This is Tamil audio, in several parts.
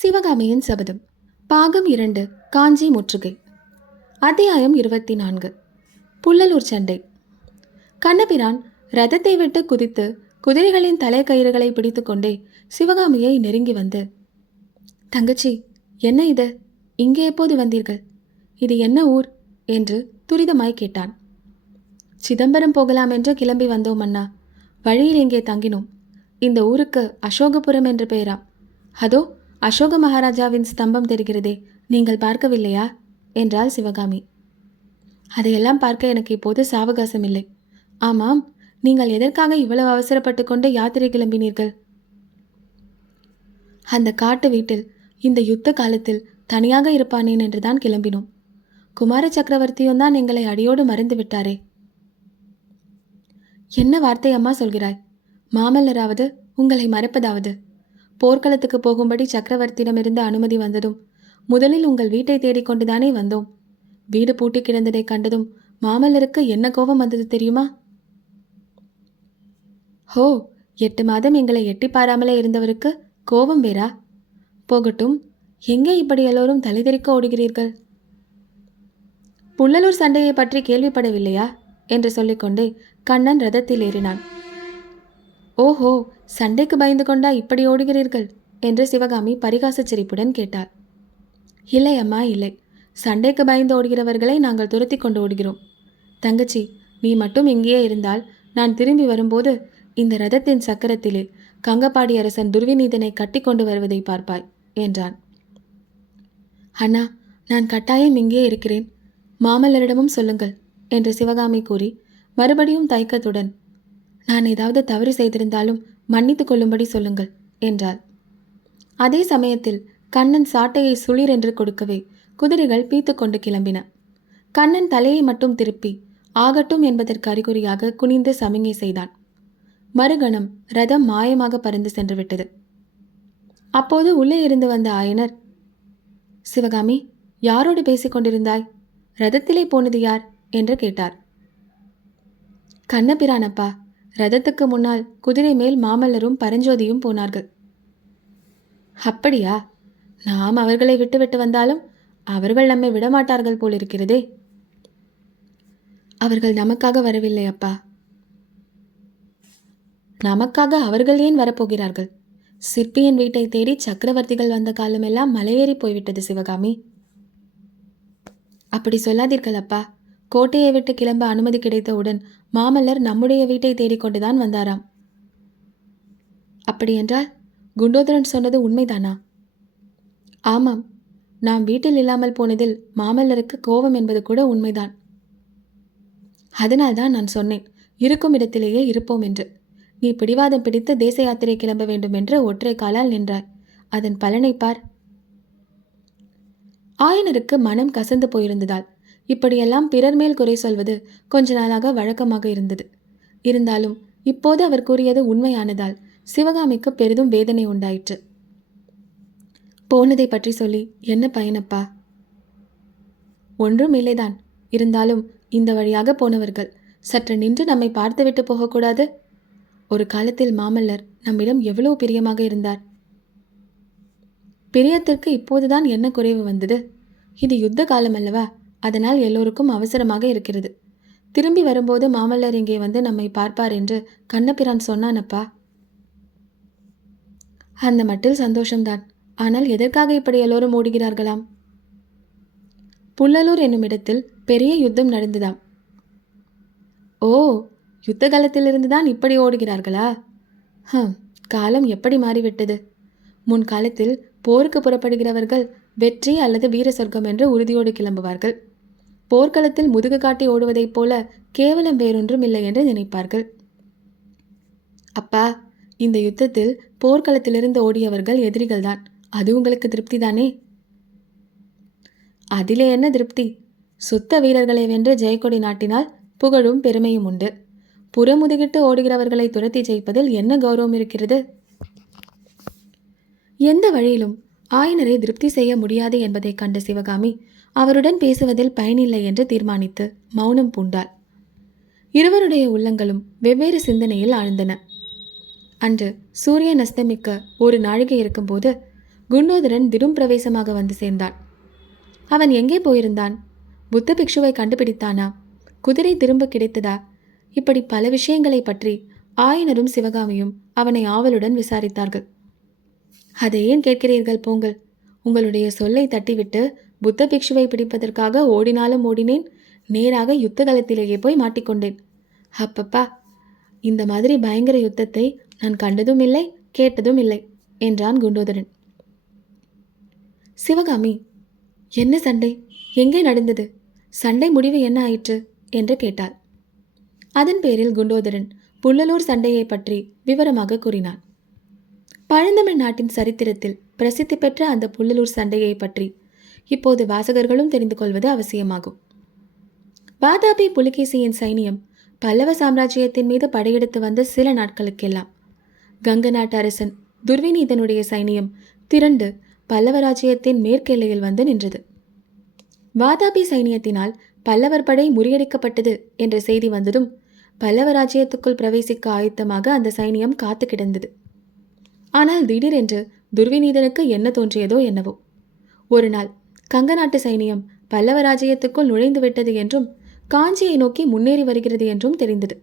சிவகாமியின் சபதம் பாகம் 2 காஞ்சி முற்றுகை அத்தியாயம் 24 புள்ளலூர் சண்டை. கண்ணபிரான் ரதத்தை விட்டு குதித்து குதிரைகளின் தலைக்கயிறுகளை பிடித்து கொண்டே சிவகாமியை நெருங்கி வந்து, தங்கச்சி, என்ன இது? இங்கே எப்போது வந்தீர்கள்? இது என்ன ஊர் என்று துரிதமாய் கேட்டான். சிதம்பரம் போகலாம் என்று கிளம்பி வந்தோம் அண்ணா. வழியில் இங்கே தங்கினோம். இந்த ஊருக்கு அசோகபுரம் என்று பெயராம். அதோ அசோக மகாராஜாவின் ஸ்தம்பம் தெரிகிறதே, நீங்கள் பார்க்கவில்லையா என்றாள் சிவகாமி. அதையெல்லாம் பார்க்க எனக்கு இப்போது சாவகாசம் இல்லை. ஆமாம், நீங்கள் எதற்காக இவ்வளவு அவசரப்பட்டு கொண்டு யாத்திரை கிளம்பினீர்கள்? அந்த காட்டு வீட்டில் இந்த யுத்த காலத்தில் தனியாக இருப்பானேன் என்றுதான் கிளம்பினோம். குமார சக்கரவர்த்தியும் தான் எங்களை அடியோடு மறைந்து விட்டாரே. என்ன வார்த்தை அம்மா சொல்கிறாய்? மாமல்லராவது உங்களை மறைப்பதாவது? போர்க்களத்துக்கு போகும்படி சக்கரவர்த்தியிடமிருந்து அனுமதி வந்ததும் முதலில் உங்கள் வீட்டை தேடிக்கொண்டுதானே வந்தோம். வீடு பூட்டி கிடந்ததை கண்டதும் மாமல்லருக்கு என்ன கோபம் வந்தது தெரியுமா? ஹோ, 8 மாதம் எங்களை எட்டி பாராமலே இருந்தவருக்கு கோபம் வேறா? போகட்டும், எங்கே இப்படி எல்லோரும் தலைதெறிக்க ஓடுகிறீர்கள்? புள்ளலூர் சண்டையை பற்றி கேள்விப்படவில்லையா என்று சொல்லிக்கொண்டே கண்ணன் ரதத்தில் ஏறினான். ஓஹோ, சண்டைக்கு பயந்து கொண்டா இப்படி ஓடுகிறீர்கள் என்று சிவகாமி பரிகாச சிரிப்புடன் கேட்டாள். இல்லை அம்மா, இல்லை. சண்டைக்கு பயந்து ஓடுகிறவர்களை நாங்கள் துரத்தி கொண்டு ஓடுகிறோம். தங்கச்சி, நீ மட்டும் இங்கேயே இருந்தால் நான் திரும்பி வரும்போது இந்த ரதத்தின் சக்கரத்திலே கங்கபாடி அரசன் துர்விநீதனை கட்டி கொண்டு வருவதை பார்ப்பாய் என்றான். அண்ணா, நான் கட்டாயம் இங்கே இருக்கிறேன். மாமல்லரிடமும் சொல்லுங்கள் என்று சிவகாமி கூறி மறுபடியும் தயக்கத்துடன், நான் ஏதாவது தவறு செய்திருந்தாலும் மன்னித்து கொள்ளும்படி சொல்லுங்கள் என்றாள். அதே சமயத்தில் கண்ணன் சாட்டையை சுளிர் என்று கொடுக்கவே குதிரைகள் பீத்து கொண்டு கிளம்பின. கண்ணன் தலையை மட்டும் திருப்பி ஆகட்டும் என்பதற்கு அறிகுறியாக குனிந்து சமிங்கை செய்தான். மறுகணம் ரதம் மாயமாக பறந்து சென்று விட்டது. அப்போது உள்ளே இருந்து வந்த ஆயனர், சிவகாமி, யாரோடு பேசிக் கொண்டிருந்தாய்? ரதத்திலே போனது யார் என்று கேட்டார். கண்ணபிரானப்பா, ரதத்துக்கு முன்னால் குதிரை மேல் மாமல்லரும் பரஞ்சோதியும் போனார்கள். அப்படியா? நாம் அவர்களை விட்டுவிட்டு வந்தாலும் அவர்கள் நம்மை விடமாட்டார்கள் போலிருக்கிறதே. அவர்கள் நமக்காக வரவில்லை அப்பா. நமக்காக அவர்கள் ஏன் வரப்போகிறார்கள்? சிற்பியின் வீட்டை தேடி சக்கரவர்த்திகள் வந்த காலமெல்லாம் மலையேறி போய்விட்டது சிவகாமி. அப்படி சொல்லாதீர்கள் அப்பா. கோட்டையை விட்டு கிளம்ப அனுமதி கிடைத்தவுடன் மாமல்லர் நம்முடைய வீட்டை தேடிக்கொண்டுதான் வந்தாராம். அப்படியென்றால் குண்டோதரன் சொன்னது உண்மைதானா? ஆமாம், நாம் வீட்டில் இல்லாமல் போனதில் மாமல்லருக்கு கோபம் என்பது கூட உண்மைதான். அதனால்தான் நான் சொன்னேன், இருக்கும் இடத்திலேயே இருப்போம் என்று. நீ பிடிவாதம் பிடித்து தேச யாத்திரை கிளம்ப வேண்டும் என்று ஒற்றை காலால் நின்றாய். அதன் பலனை பார். ஆயனருக்கு மனம் கசந்து போயிருந்ததால் இப்படியெல்லாம் பிறர் மேல் குறை சொல்வது கொஞ்ச நாளாக வழக்கமாக இருந்தது. இருந்தாலும் இப்போது அவர் கூறியது உண்மையானதால் சிவகாமிக்கு பெரிதும் வேதனை உண்டாயிற்று. போனதை பற்றி சொல்லி என்ன பயனப்பா? ஒன்றும் இல்லைதான். இருந்தாலும் இந்த வழியாக போனவர்கள் சற்று நின்று நம்மை பார்த்துவிட்டு போகக்கூடாது? ஒரு காலத்தில் மாமல்லர் நம்மிடம் எவ்வளவு பிரியமாக இருந்தார். பிரியத்திற்கு இப்போதுதான் என்ன குறைவு வந்தது? இது யுத்த காலம் அல்லவா? அதனால் எல்லோருக்கும் அவசரமாக இருக்கிறது. திரும்பி வரும்போது மாமல்லர் இங்கே வந்து நம்மை பார்ப்பார் என்று கண்ணபிரான் சொன்னானப்பா. அந்த மட்டில் சந்தோஷம்தான். ஆனால் எதற்காக இப்படி எல்லோரும் ஓடுகிறார்களாம்? புள்ளலூர் என்னும் இடத்தில் பெரிய யுத்தம் நடந்ததாம். ஓ, யுத்த காலத்திலிருந்துதான் இப்படி ஓடுகிறார்களா? காலம் எப்படி மாறிவிட்டது. முன்காலத்தில் போருக்கு புறப்படுகிறவர்கள் வெற்றி அல்லது வீர சொர்க்கம் என்று உறுதியோடு கிளம்புவார்கள். போர்க்களத்தில் முதுகு காட்டி ஓடுவதைப் போல கேவலம் வேறொன்றும் இல்லை என்று நினைப்பார்கள். அப்பா, இந்த யுத்தத்தில் போர்க்களத்திலிருந்து ஓடியவர்கள் எதிரிகள்தான். அது உங்களுக்கு திருப்தி தானே? அதிலே என்ன திருப்தி? சுத்த வீரர்களை வென்று ஜெயக்கொடி நாட்டினால் புகழும் பெருமையும் உண்டு. புறமுதுகிட்டு ஓடுகிறவர்களை துரத்தி ஜெயிப்பதில் என்ன கௌரவம் இருக்கிறது? எந்த வழியிலும் ஆயனரை திருப்தி செய்ய முடியாது என்பதை கண்ட சிவகாமி அவருடன் பேசுவதில் பயனில்லை என்று தீர்மானித்து மௌனம் பூண்டாள். இருவருடைய உள்ளங்களும் வெவ்வேறு சிந்தனையில் ஆழ்ந்தன. அன்று சூரியன் அஸ்தமிக்க ஒரு நாழிகை இருக்கும்போது குண்டோதரன் திடும் பிரவேசமாக வந்து சேர்ந்தான். அவன் எங்கே போயிருந்தான்? புத்த பிக்ஷுவை கண்டுபிடித்தானா? குதிரை திரும்ப கிடைத்ததா? இப்படி பல விஷயங்களை பற்றி ஆயனரும் சிவகாமியும் அவனை ஆவலுடன் விசாரித்தார்கள். அதை ஏன் கேட்கிறீர்கள்? போங்கள். உங்களுடைய சொல்லை தட்டிவிட்டு புத்த பிக்ஷுவை பிடிப்பதற்காக ஓடினாலும் ஓடினேன், நேராக யுத்த களத்திலேயே போய் மாட்டிக்கொண்டேன். அப்பப்பா, இந்த மாதிரி பயங்கர யுத்தத்தை நான் கண்டதும் இல்லை, கேட்டதும் இல்லை என்றான் குண்டோதரன். சிவகாமி, என்ன சண்டை? எங்கே நடந்தது? சண்டை முடிவு என்ன ஆயிற்று என்று கேட்டாள். அதன் பேரில் குண்டோதரன் புள்ளலூர் சண்டையை பற்றி விவரமாக கூறினான். பழந்தமிழ் நாட்டின் சரித்திரத்தில் பிரசித்தி பெற்ற அந்த புள்ளலூர் சண்டையை பற்றி இப்போது வாசகர்களும் தெரிந்து கொள்வது அவசியமாகும். வாதாபி புலிகேசியின் சைனியம் பல்லவ சாம்ராஜ்யத்தின் மீது படையெடுத்து வந்த சில நாட்களுக்கெல்லாம் கங்க நாட்டு அரசன் துர்விநீதனுடைய சைனியம் திரண்டு பல்லவ ராஜ்யத்தின் மேற்கெல்லையில் வந்து நின்றது. வாதாபி சைனியத்தினால் பல்லவர் படை முறியடிக்கப்பட்டது என்ற செய்தி வந்ததும் பல்லவ ராஜ்யத்துக்குள் பிரவேசிக்க ஆயத்தமாக அந்த சைனியம் காத்து கிடந்தது. ஆனால் திடீரென்று துர்விநீதனுக்கு என்ன தோன்றியதோ என்னவோ, ஒரு நாள் கங்க நாட்டு சைனியம் பல்லவ ராஜ்யத்துக்குள் நுழைந்து விட்டது என்றும் காஞ்சியை நோக்கி முன்னேறி வருகிறது என்றும் தெரிந்தது.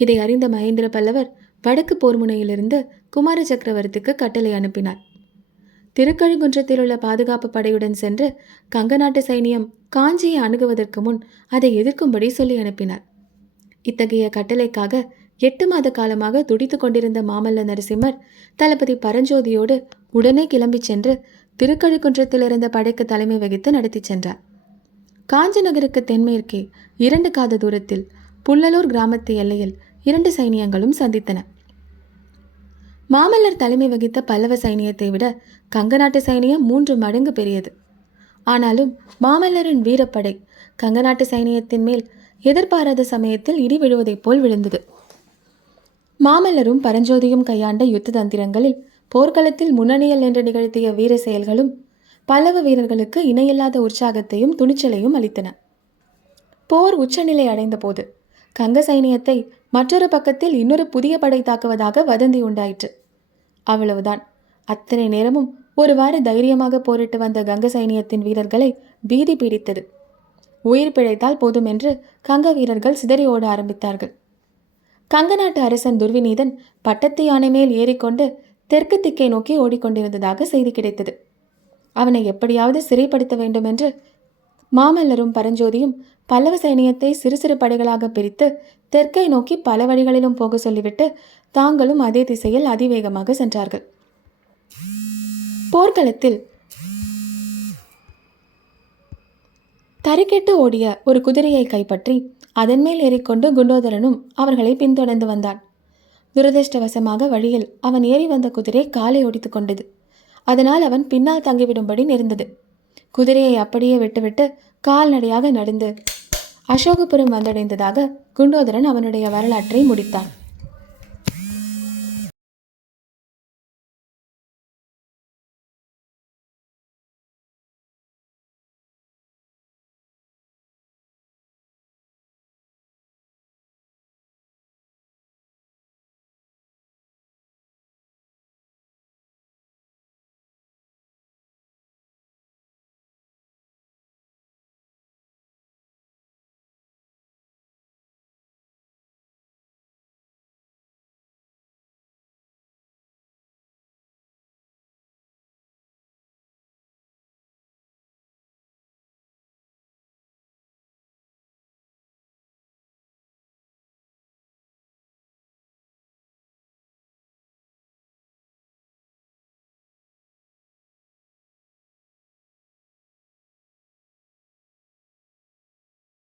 இதை அறிந்த மகேந்திர பல்லவர் வடக்கு போர்முனையிலிருந்து குமார சக்கரவர்த்திக்கு கட்டளை அனுப்பினார். திருக்கழுங்குன்றத்தில் உள்ள பாதுகாப்பு படையுடன் சென்று கங்க நாட்டு சைனியம் காஞ்சியை அணுகுவதற்கு முன் அதை எதிர்க்கும்படி சொல்லி அனுப்பினார். இத்தகைய கட்டளைக்காக 8 மாத காலமாக துடித்து கொண்டிருந்த மாமல்ல நரசிம்மர் தளபதி பரஞ்சோதியோடு உடனே கிளம்பி சென்று திருக்கழுக்குன்றத்தில் இருந்த படைக்கு தலைமை வகித்து நடத்தி சென்றார். காஞ்சி நகருக்கு தென்மேற்கே 2 காத தூரத்தில் புள்ளலூர் கிராமத்து எல்லையில் 2 சைனியங்களும் சந்தித்தன. மாமல்லர் தலைமை வகித்த பல்லவ சைனியத்தை விட கங்க நாட்டு சைனியம் 3 மடங்கு பெரியது. ஆனாலும் மாமல்லரின் வீரப்படை கங்க நாட்டு சைனியத்தின் மேல் எதிர்பாராத சமயத்தில் இடி விழுவதைப் போல் விழுந்தது. மாமல்லரும் பரஞ்சோதியும் கையாண்ட யுத்த தந்திரங்களில் போர்க்களத்தில் முன்னணியில் நின்று நிகழ்த்திய வீர செயல்களும் பல்லவ வீரர்களுக்கு இணையில்லாத உற்சாகத்தையும் துணிச்சலையும் அளித்தன. போர் உச்சநிலை அடைந்த போது கங்க சைனியத்தை மற்றொரு பக்கத்தில் இன்னொரு புதிய படை தாக்குவதாக வதந்தி உண்டாயிற்று. அவ்வளவுதான். அத்தனை நேரமும் ஒருவாறு தைரியமாக போரிட்டு வந்த கங்க சைனியத்தின் வீரர்களை பீதி பீடித்தது. உயிர் பிழைத்தால் போதும் என்று கங்க வீரர்கள் சிதறி ஓட ஆரம்பித்தார்கள். கங்க நாட்டு அரசன் துர்விநீதன் பட்டத்து யானை மேல் ஏறிக்கொண்டு தெற்கு திக்கை நோக்கி ஓடிக்கொண்டிருந்ததாக செய்தி கிடைத்தது. அவனை எப்படியாவது சிறைப்படுத்த வேண்டும் என்று மாமல்லரும் பரஞ்சோதியும் பல்லவ சைனியத்தை சிறு சிறு படைகளாக பிரித்து தெற்கை நோக்கி பல வழிகளிலும் போக சொல்லிவிட்டு தாங்களும் அதே திசையில் அதிவேகமாக சென்றார்கள். போர்க்களத்தில் தறிக்கெட்டு ஓடிய ஒரு குதிரையை கைப்பற்றி அதன் மேல் ஏறிக்கொண்டு குண்டோதரனும் அவர்களை பின்தொடர்ந்து வந்தான். துரதிருஷ்டவசமாக வழியில் அவன் ஏறி வந்த குதிரை காலை ஒடித்து கொண்டது. அதனால் அவன் பின்னால் தங்கிவிடும்படி நேர்ந்தது. குதிரையை அப்படியே விட்டுவிட்டு கால்நடையாக நடந்து அசோகபுரம் வந்தடைந்ததாக குண்டோதரன் அவனுடைய வரலாற்றை முடித்தான்.